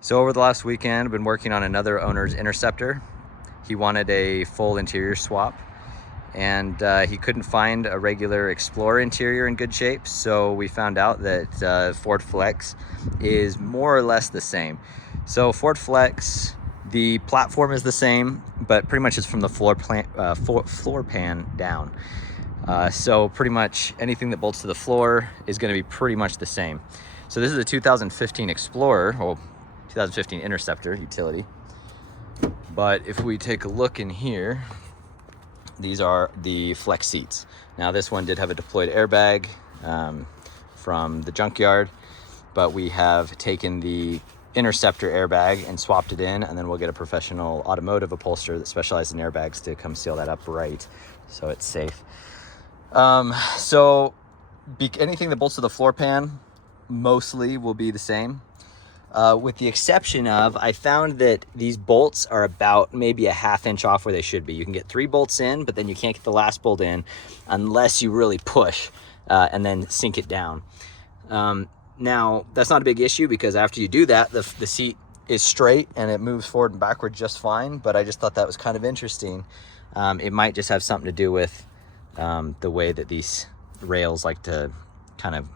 So over the last weekend, I've been working on another owner's Interceptor. He wanted a full interior swap, and he couldn't find a regular Explorer interior in good shape, so we found out that Ford Flex is more or less the same. So Ford Flex, the platform is the same, but pretty much it's from the floor pan down. So pretty much anything that bolts to the floor is going to be pretty much the same. So this is a 2015 Explorer, well, 2015 Interceptor utility. But if we take a look in here, these are the Flex seats. Now this one did have a deployed airbag from the junkyard, but we have taken the Interceptor airbag and swapped it in, and then we'll get a professional automotive upholsterer that specializes in airbags to come seal that up right so it's safe. Anything that bolts to the floor pan mostly will be the same. With the exception of, I found that these bolts are about maybe a ½ inch off where they should be. You can get 3 bolts in, but then you can't get the last bolt in unless you really push and then sink it down. Now, that's not a big issue because after you do that, the seat is straight and it moves forward and backward just fine, but I just thought that was kind of interesting. It might just have something to do with the way that these rails like to kind of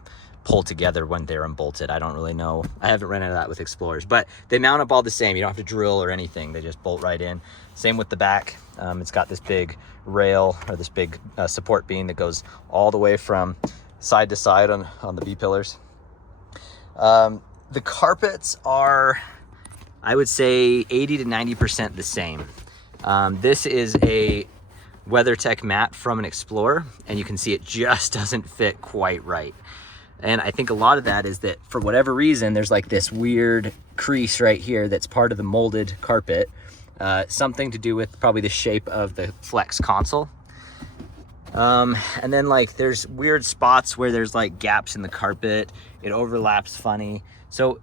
pull together when they're unbolted. I don't really know. I haven't run into that with Explorers, but they mount up all the same. You don't have to drill or anything. They just bolt right in. Same with the back. It's got this big rail or this big support beam that goes all the way from side to side on the B-pillars. The carpets are, I would say, 80 to 90% the same. This is a WeatherTech mat from an Explorer, and you can see it just doesn't fit quite right. And I think a lot of that is that for whatever reason, there's like this weird crease right here that's part of the molded carpet. Something to do with probably the shape of the Flex console. And then like there's weird spots where there's like gaps in the carpet. It overlaps funny. So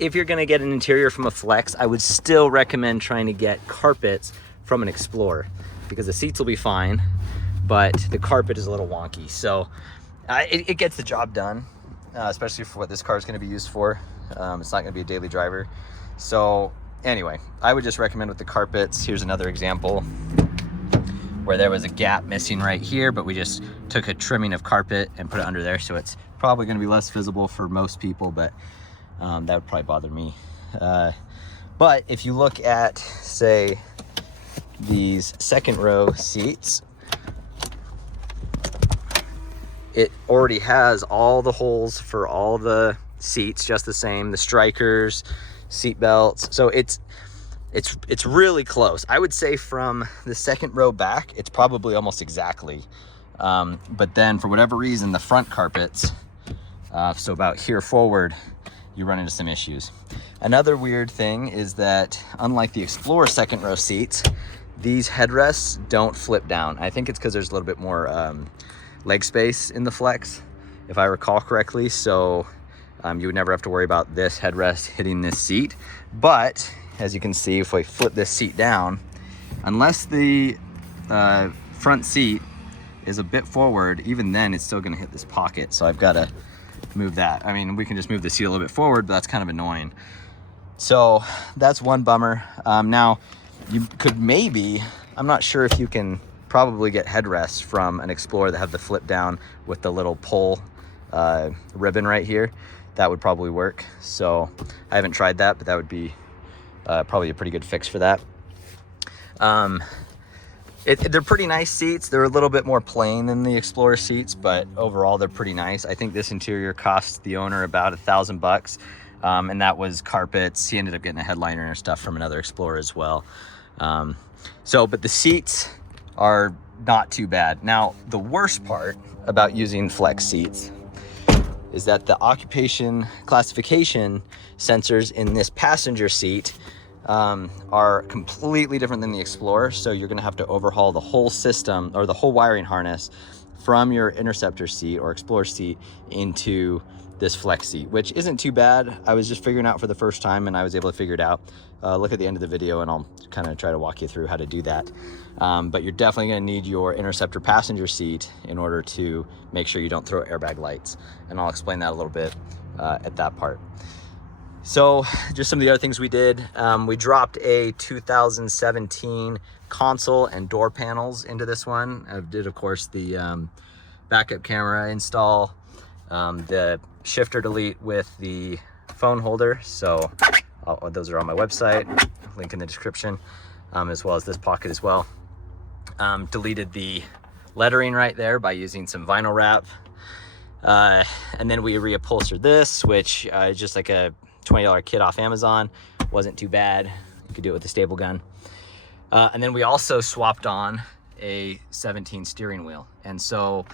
if you're gonna get an interior from a Flex, I would still recommend trying to get carpets from an Explorer because the seats will be fine, but the carpet is a little wonky. So it gets the job done, especially for what this car is going to be used for. It's not going to be a daily driver. So anyway, I would just recommend with the carpets. Here's another example where there was a gap missing right here, but we just took a trimming of carpet and put it under there. So it's probably going to be less visible for most people, but that would probably bother me. But if you look at, say, these second row seats, it already has all the holes for all the seats, just the same, the strikers, seat belts. So it's really close. I would say from the second row back, it's probably almost exactly. But then for whatever reason, the front carpets, so about here forward, you run into some issues. Another weird thing is that unlike the Explorer second row seats, these headrests don't flip down. I think it's because there's a little bit more leg space in the Flex, if I recall correctly. So you would never have to worry about this headrest hitting this seat. But as you can see, if I flip this seat down, unless the front seat is a bit forward, even then it's still going to hit this pocket. So I've got to move that. I mean, we can just move the seat a little bit forward, but that's kind of annoying. So that's one bummer. Now you could maybe, I'm not sure if you can probably get headrests from an Explorer that have the flip down with the little pull ribbon right here. That would probably work. So I haven't tried that, but that would be probably a pretty good fix for that. They're pretty nice seats. They're a little bit more plain than the Explorer seats, but overall they're pretty nice. I think this interior cost the owner about $1,000, and that was carpets. He ended up getting a headliner and stuff from another Explorer as well. But the seats are not too bad. Now, the worst part about using Flex seats is that the occupation classification sensors in this passenger seat are completely different than the Explorer. So you're gonna have to overhaul the whole system or the whole wiring harness from your Interceptor seat or Explorer seat into this Flex seat, which isn't too bad. I was just figuring out for the first time and I was able to figure it out. Look at the end of the video and I'll kind of try to walk you through how to do that. But you're definitely gonna need your Interceptor passenger seat in order to make sure you don't throw airbag lights. And I'll explain that a little bit at that part. So just some of the other things we did, we dropped a 2017 console and door panels into this one. I did, of course, the backup camera install, the shifter delete with the phone holder. So those are on my website, link in the description, as well as this pocket as well. Deleted the lettering right there by using some vinyl wrap. And then we reupholstered this, which is just like a $20 kit off Amazon. Wasn't too bad. You could do it with a staple gun. And then we also swapped on a 17 steering wheel. And so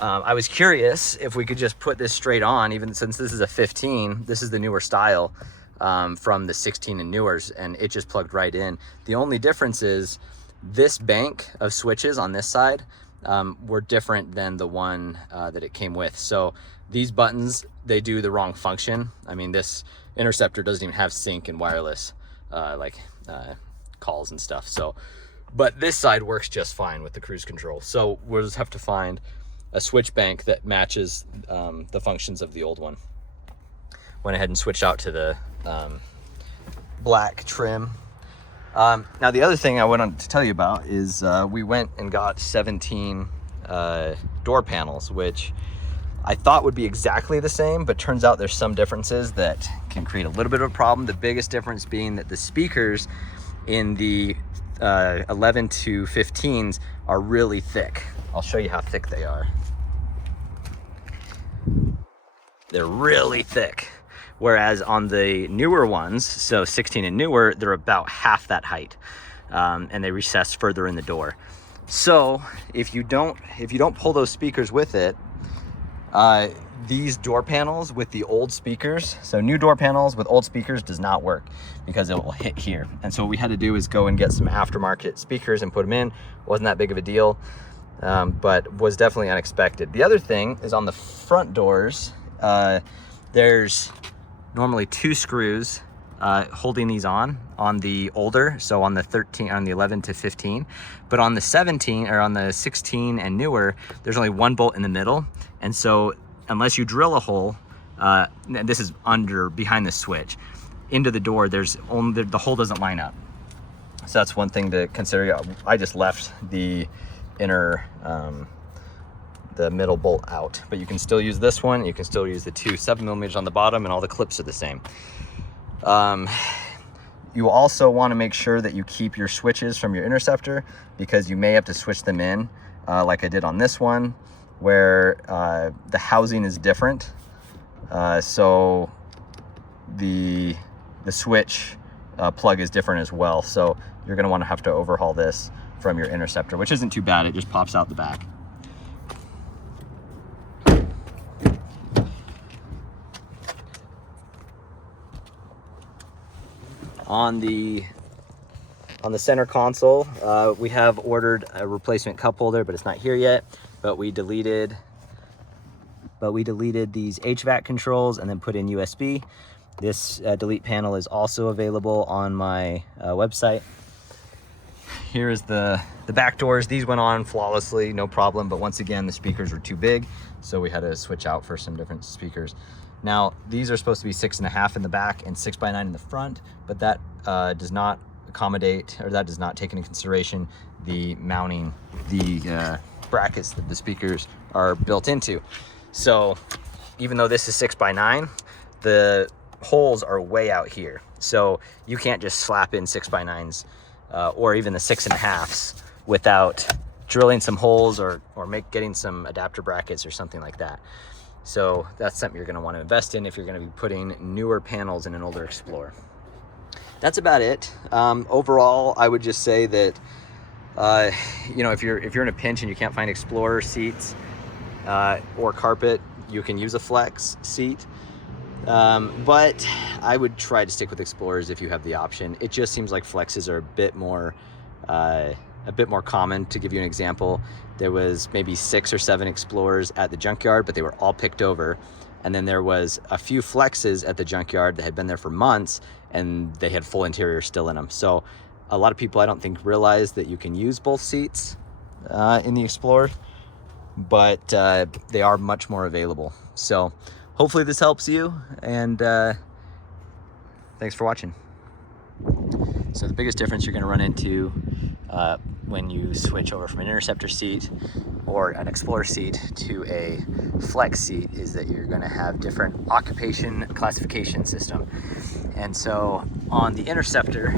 I was curious if we could just put this straight on, even since this is a 15, this is the newer style from the 16 and newers, and it just plugged right in. The only difference is this bank of switches on this side were different than the one that it came with. So these buttons, they do the wrong function. I mean, this Interceptor doesn't even have sync and wireless calls and stuff. So, but this side works just fine with the cruise control. So we'll just have to find a switch bank that matches the functions of the old one. Went ahead and switched out to the black trim. Now the other thing I went on to tell you about is we went and got 17 door panels, which I thought would be exactly the same, but turns out there's some differences that can create a little bit of a problem. The biggest difference being that the speakers in the 11 to 15s are really thick. I'll show you how thick they are. They're really thick. Whereas on the newer ones, so 16 and newer, they're about half that height, and they recess further in the door. So if you don't pull those speakers with it, these door panels with the old speakers, so new door panels with old speakers does not work because it will hit here. And so what we had to do is go and get some aftermarket speakers and put them in. Wasn't that big of a deal, but was definitely unexpected. The other thing is on the front doors, there's normally 2 screws holding these on the older, so on the 13, on the 11 to 15, but on the 17 or on the 16 and newer, there's only 1 bolt in the middle. And so unless you drill a hole, this is behind the switch, into the door, there's only, the hole doesn't line up. So that's one thing to consider. I just left the inner, the middle bolt out, but you can still use this one. You can still use the 2 7mm on the bottom, and all the clips are the same. You also want to make sure that you keep your switches from your Interceptor, because you may have to switch them in, like I did on this one, where the housing is different. So the switch plug is different as well. So you're going to want to have to overhaul this from your Interceptor, which isn't too bad. It just pops out the back. On the center console, we have ordered a replacement cup holder, but it's not here yet. But we deleted these HVAC controls and then put in USB. This delete panel is also available on my website. Here is the back doors. These went on flawlessly, no problem. But once again, the speakers were too big, so we had to switch out for some different speakers. Now, these are supposed to be 6.5 in the back and 6x9 in the front, but that does not accommodate, or that does not take into consideration the mounting, the brackets that the speakers are built into. So even though this is 6x9, the holes are way out here. So you can't just slap in 6x9s or even the 6.5s without drilling some holes or getting some adapter brackets or something like that. So that's something you're going to want to invest in if you're going to be putting newer panels in an older Explorer. That's about it. Overall, I would just say that you know, if you're in a pinch and you can't find Explorer seats or carpet, you can use a Flex seat. But I would try to stick with Explorers if you have the option. It just seems like Flexes are a bit more common. To give you an example, there was maybe 6 or 7 Explorers at the junkyard, but they were all picked over. And then there was a few Flexes at the junkyard that had been there for months, and they had full interior still in them. So a lot of people, I don't think, realize that you can use both seats in the Explorer, but they are much more available. So hopefully this helps you, and Thanks for watching. So the biggest difference you're going to run into when you switch over from an Interceptor seat or an Explorer seat to a Flex seat is that you're going to have different occupation classification system. And so on the Interceptor,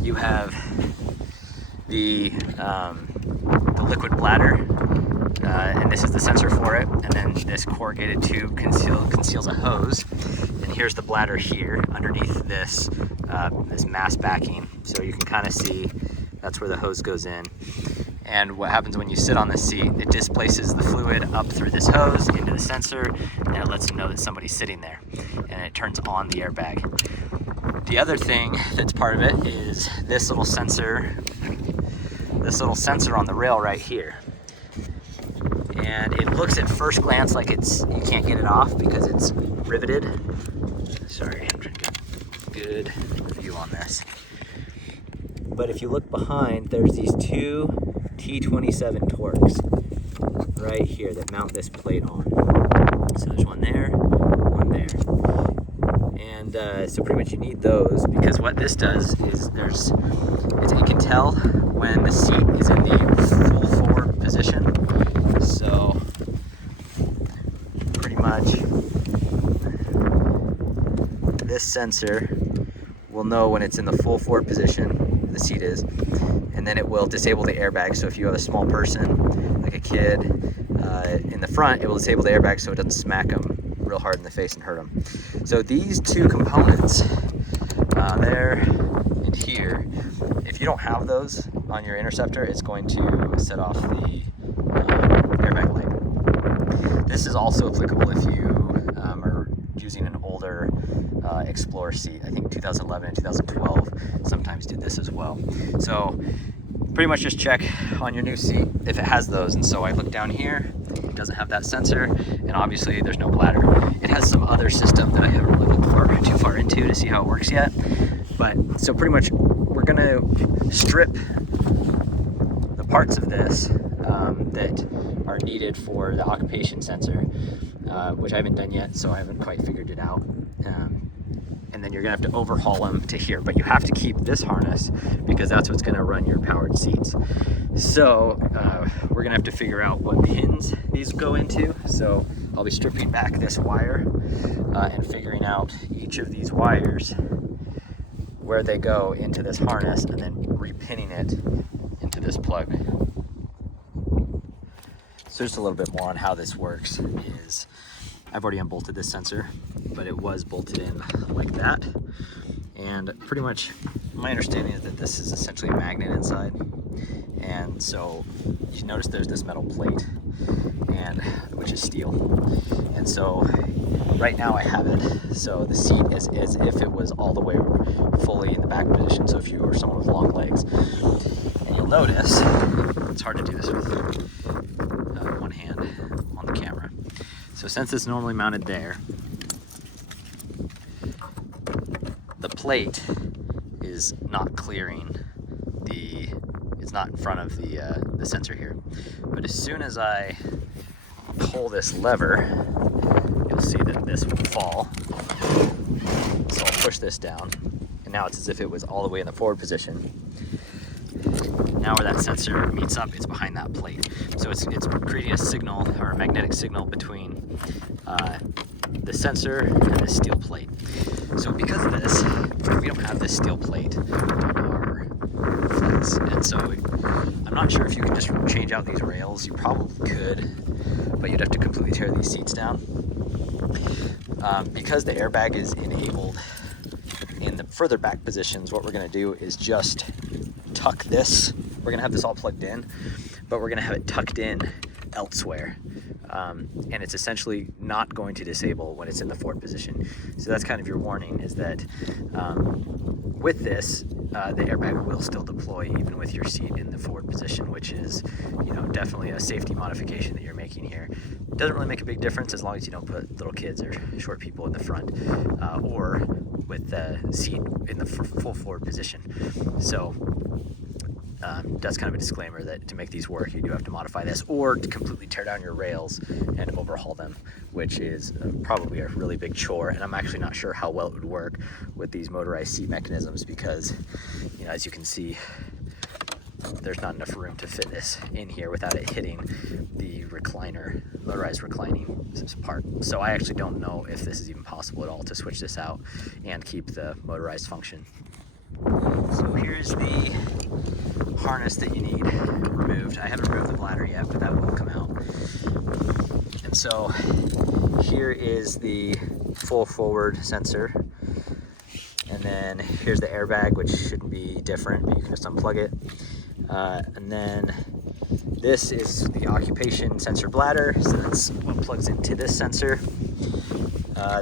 you have the liquid bladder, and this is the sensor for it, and then this corrugated tube conceals a hose, and here's the bladder here underneath this this mass backing, so you can kind of see that's where the hose goes in. And what happens when you sit on this seat, it displaces the fluid up through this hose into the sensor, and it lets you know that somebody's sitting there, and it turns on the airbag. The other thing that's part of it is this little sensor on the rail right here. And it looks at first glance like you can't get it off because it's riveted. Sorry, I'm trying to get a good view on this. But if you look behind, there's these two T27 Torx right here that mount this plate on. So there's one there, one there. And so pretty much you need those, because what this does is it can tell when the seat is in the full forward position. So pretty much this sensor will know when it's in the full forward position, the seat is, and then it will disable the airbag. So if you have a small person, like a kid, in the front, it will disable the airbag so it doesn't smack them real hard in the face and hurt them. So these two components, there and here, if you don't have those on your Interceptor, it's going to set off the airbag light. This is also applicable if you are using an older Explorer seat. I think 2011 and 2012 sometimes did this as well. So pretty much just check on your new seat if it has those. And so I look down here, it doesn't have that sensor, and obviously there's no bladder. It has some other system that I haven't really looked too far into to see how it works yet. But so pretty much we're gonna strip the parts of this that are needed for the occupation sensor, which I haven't done yet, so I haven't quite figured it out. And then you're gonna have to overhaul them to here, but you have to keep this harness because that's what's gonna run your powered seats. So we're gonna have to figure out what pins these go into. So I'll be stripping back this wire and figuring out each of these wires, where they go into this harness, and then repinning it into this plug. So just a little bit more on how this works is I've already unbolted this sensor, but it was bolted in like that. And pretty much my understanding is that this is essentially a magnet inside. And so you notice there's this metal plate, which is steel. And so right now I have it, so the seat is as if it was all the way fully in the back position. So if you were someone with long legs, and you'll notice, it's hard to do this with one hand on the camera. So since it's normally mounted there, the plate is not clearing it's not in front of the sensor here. But as soon as I pull this lever, you'll see that this will fall. So I'll push this down, and now it's as if it was all the way in the forward position. Now where that sensor meets up, it's behind that plate. So it's creating a signal, or a magnetic signal, between the sensor and the steel plate. So because of this, we don't have this steel plate on our Flex. And so I'm not sure if you can just change out these rails. You probably could, but you'd have to completely tear these seats down. Because the airbag is enabled in the further back positions, what we're gonna do is just tuck this. We're gonna have this all plugged in, but we're gonna have it tucked in elsewhere. And it's essentially not going to disable when it's in the forward position. So that's kind of your warning, is that with this, the airbag will still deploy even with your seat in the forward position, which is, definitely a safety modification that you're making here. It doesn't really make a big difference as long as you don't put little kids or short people in the front, or with the seat in the full forward position. So That's kind of a disclaimer that to make these work, you do have to modify this or to completely tear down your rails and overhaul them, which is probably a really big chore. And I'm actually not sure how well it would work with these motorized seat mechanisms because, you know, as you can see, there's not enough room to fit this in here without it hitting the recliner, motorized reclining part. So I actually don't know if this is even possible at all to switch this out and keep the motorized function. So here's the harness that you need removed. I haven't removed the bladder yet, but that will come out. And so here is the full forward sensor. And then here's the airbag, which shouldn't be different, but you can just unplug it. And then this is the occupation sensor bladder, so that's what plugs into this sensor.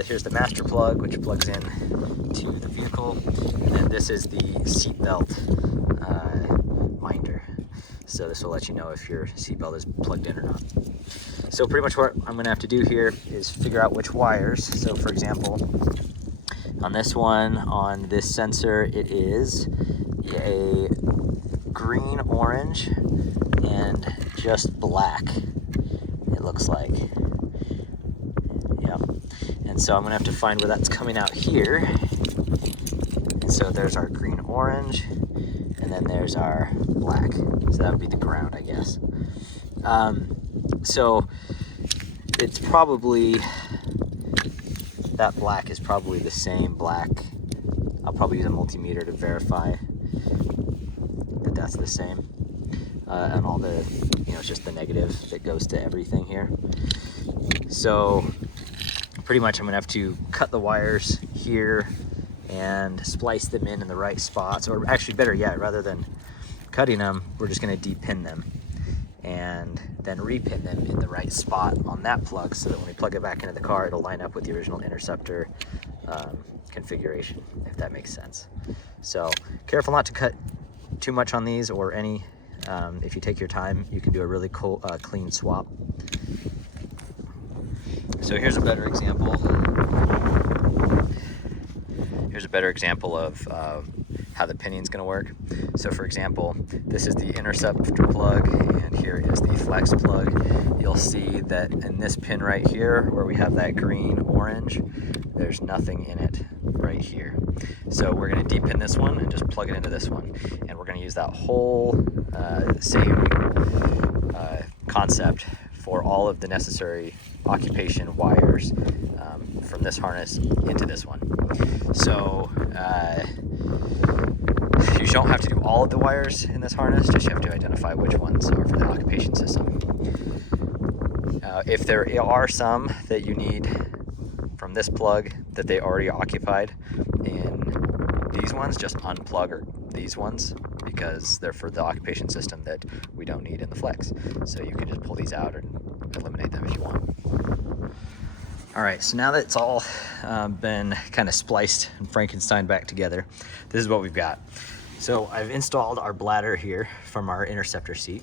Here's the master plug, which plugs in to the vehicle. And then this is the seat belt minder. So this will let you know if your seat belt is plugged in or not. So pretty much what I'm gonna have to do here is figure out which wires. So for example, on this one, on this sensor, it is a green, orange, and just black, it looks like. Yep. And so I'm gonna have to find where that's coming out here. And so there's our green, orange, and then there's our black. So that would be the ground, I guess. So it's probably, that black is probably the same black. I'll probably use a multimeter to verify that that's the same. And all the, you know, it's just the negative that goes to everything here. So pretty much I'm gonna have to cut the wires here and splice them in the right spots, or actually better yet, rather than cutting them, we're just gonna de-pin them and then repin them in the right spot on that plug so that when we plug it back into the car, it'll line up with the original Interceptor configuration, if that makes sense. So careful not to cut too much on these or any. If you take your time, you can do a really clean swap. So here's a better example. Here's a better example of how the pinning is going to work. So for example, this is the Interceptor plug and here is the flex plug. You'll see that in this pin right here where we have that green orange, there's nothing in it right here. So we're going to de-pin this one and just plug it into this one, and we're going to use that whole same concept for all of the necessary occupation wires from this harness into this one. So you don't have to do all of the wires in this harness, just you have to identify which ones are for the occupation system. If there are some that you need from this plug that they already occupied in these ones, just unplug these ones because they're for the occupation system that we don't need in the flex. So you can just pull these out and eliminate them if you want. All right, so now that it's all been kind of spliced and Frankenstein back together, this is what we've got. So I've installed our bladder here from our Interceptor seat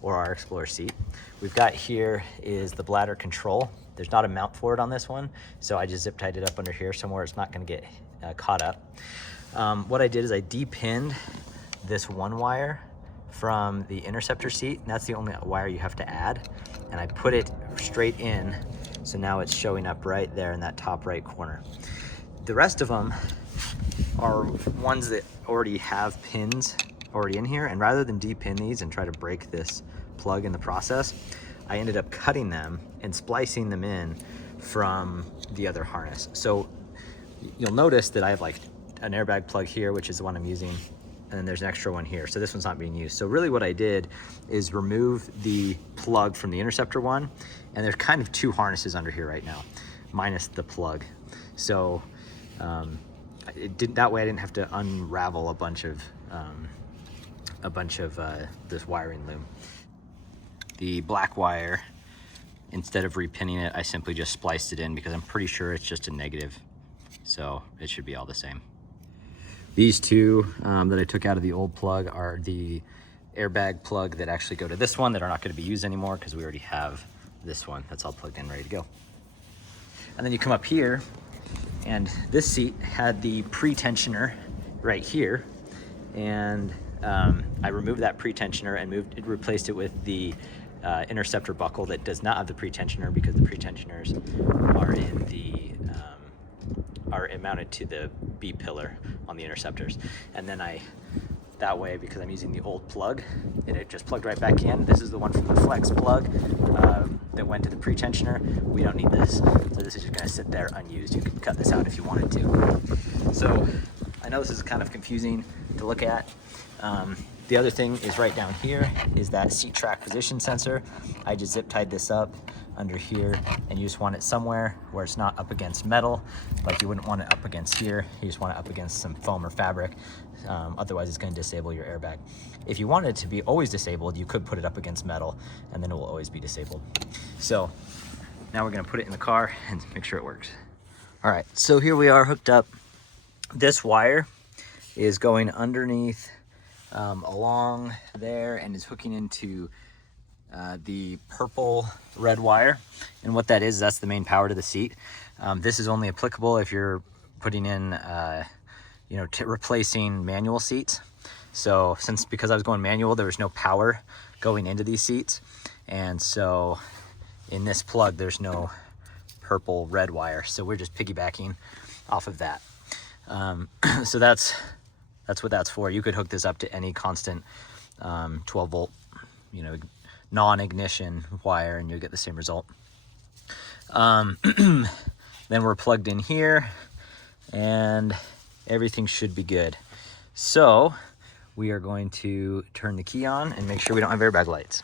or our Explorer seat. We've got here is the bladder control. There's not a mount for it on this one, so I just zip tied it up under here somewhere it's not gonna get caught up. What I did is I de-pinned this one wire from the Interceptor seat, and that's the only wire you have to add, and I put it straight in, so now it's showing up right there in that top right corner. The rest of them are ones that already have pins already in here, and rather than de-pin these and try to break this plug in the process, I ended up cutting them and splicing them in from the other harness. So you'll notice that I have like an airbag plug here, which is the one I'm using, and then there's an extra one here. So this one's not being used. So really what I did is remove the plug from the Interceptor one, and there's kind of two harnesses under here right now, minus the plug. So that way I didn't have to unravel a bunch of this wiring loom. The black wire, instead of repinning it, I simply just spliced it in because I'm pretty sure it's just a negative. So it should be all the same. These two that I took out of the old plug are the airbag plug that actually go to this one that are not going to be used anymore because we already have this one that's all plugged in, ready to go. And then you come up here, and this seat had the pre-tensioner right here, and I removed that pretensioner and replaced it with the Interceptor buckle that does not have the pretensioner, because the pretensioners are in the are mounted to the B pillar on the Interceptors. And then that way, because I'm using the old plug, it just plugged right back in. This is the one from the flex plug that went to the pretensioner. We don't need this, so this is just going to sit there unused. You can cut this out if you wanted to. So I know this is kind of confusing to look at. The other thing is right down here is that seat track position sensor. I just zip tied this up under here, and you just want it somewhere where it's not up against metal. Like you wouldn't want it up against here. You just want it up against some foam or fabric. Otherwise it's going to disable your airbag. If you wanted it to be always disabled, you could put it up against metal, and then it will always be disabled. So now we're going to put it in the car and make sure it works. All right, so here we are hooked up. This wire is going underneath along there and is hooking into the purple red wire. And what that is, that's the main power to the seat. This is only applicable if you're putting in replacing manual seats. So because I was going manual, there was no power going into these seats, and so in this plug there's no purple red wire, so we're just piggybacking off of that. So that's what that's for. You could hook this up to any constant 12 volt non-ignition wire, and you'll get the same result. Then we're plugged in here, and everything should be good. So we are going to turn the key on and make sure we don't have airbag lights.